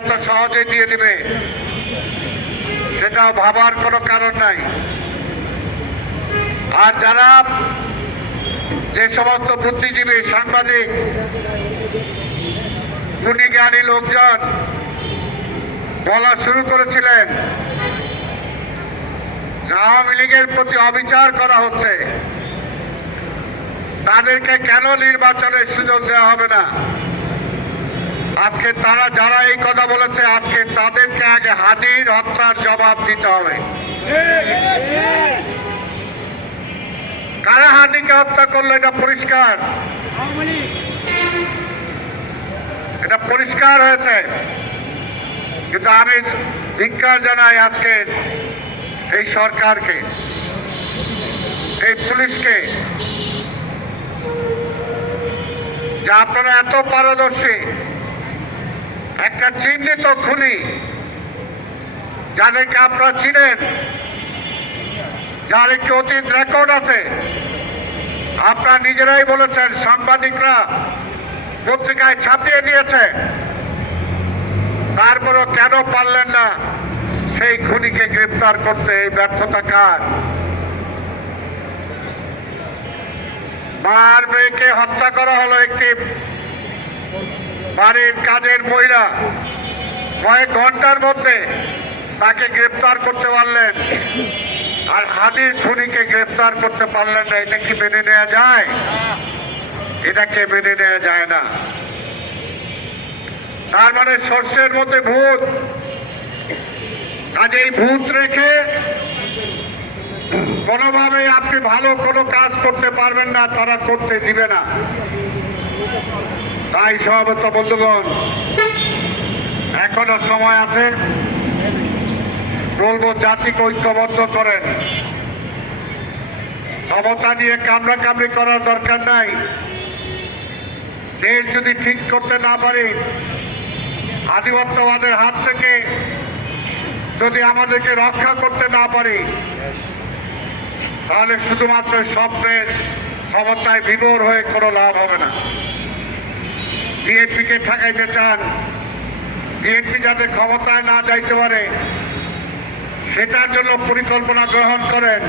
এত সহজে দিয়ে দিবে সেটা ভাবার কোনো কারণ নাই। আর যারা যে সমস্ত বুদ্ধিজীবী, সাংবাদিক, গুণী জ্ঞানী লোকজন বলা শুরু করেছিলেন আওয়ামী লীগের প্রতি অবিচার করা হচ্ছে, তাদেরকে কেন নির্বাচনের সুযোগ দেওয়া হবে না, আজকে তারা যারা এই কথা বলেছে আজকে তাদেরকে আগে হাদির হত্যার জবাব দিতে হবে। কারা হাদিকে হত্যা করলো এটা পরিষ্কার, এটা পরিষ্কার হয়েছে। কিন্তু আমি ধিক্কার জানাই আজকে এই সরকারকে, এই পুলিশকে, যে আপনারা এত পারদর্শী, একটা চিহ্নিত খুনি যাদেরকে আপনারা চিনেন, যার একটি অতীত রেকর্ড আছে, আপনারা নিজেরাই বলেছেন, সাংবাদিকরা পত্রিকায় ছাপিয়ে দিয়েছে, তারপরও কেন পারলেন না সেই খুনিকে গ্রেপ্তার করতে? এই ব্যর্থতা কার? মার মেয়েকে হত্যা করা হলো একটি বাড়ির কাজের মহিলা, কয়েক ঘন্টার মধ্যে তাকে গ্রেপ্তার করতে পারলেন, আর হাদির খুনিকে গ্রেপ্তার করতে পারলেন না। এটা কি মেনে নেওয়া যায়? এটাকে মেনে নেওয়া যায় না। তার মানে সর্ষের মধ্যে ভূত, কাজেই ভূত রেখে কোনোভাবে আপনি ভালো কোনো কাজ করতে পারবেন না, তারা করতে দিবে না। তাই সভাপত বন্ধুগণ, এখনো সময় আছে, বলবো জাতিকে ঐক্যবদ্ধ করেন। ক্ষমতা নিয়ে কামড়াকামড়ি করার দরকার নাই। দেশ যদি ঠিক করতে না পারি, আধিপত্যবাদের হাত থেকে যদি আমাদেরকে রক্ষা করতে না পারি, তাহলে শুধুমাত্র স্বপ্নের ক্ষমতায় বিভোর হয়ে কোনো লাভ হবে না। বিএনপিকে ঠেকাইতে চান, বিএনপি যাতে ক্ষমতায় না যাইতে পারে সেটার জন্য পরিকল্পনা গ্রহণ করেন,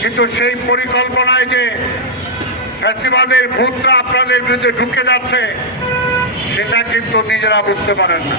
কিন্তু সেই পরিকল্পনায় যে ফ্যাসিবাদের ভূতরা আপনাদের বিরুদ্ধে ঢুকে যাচ্ছে সেটা কিন্তু নিজেরা বুঝতে পারেন না।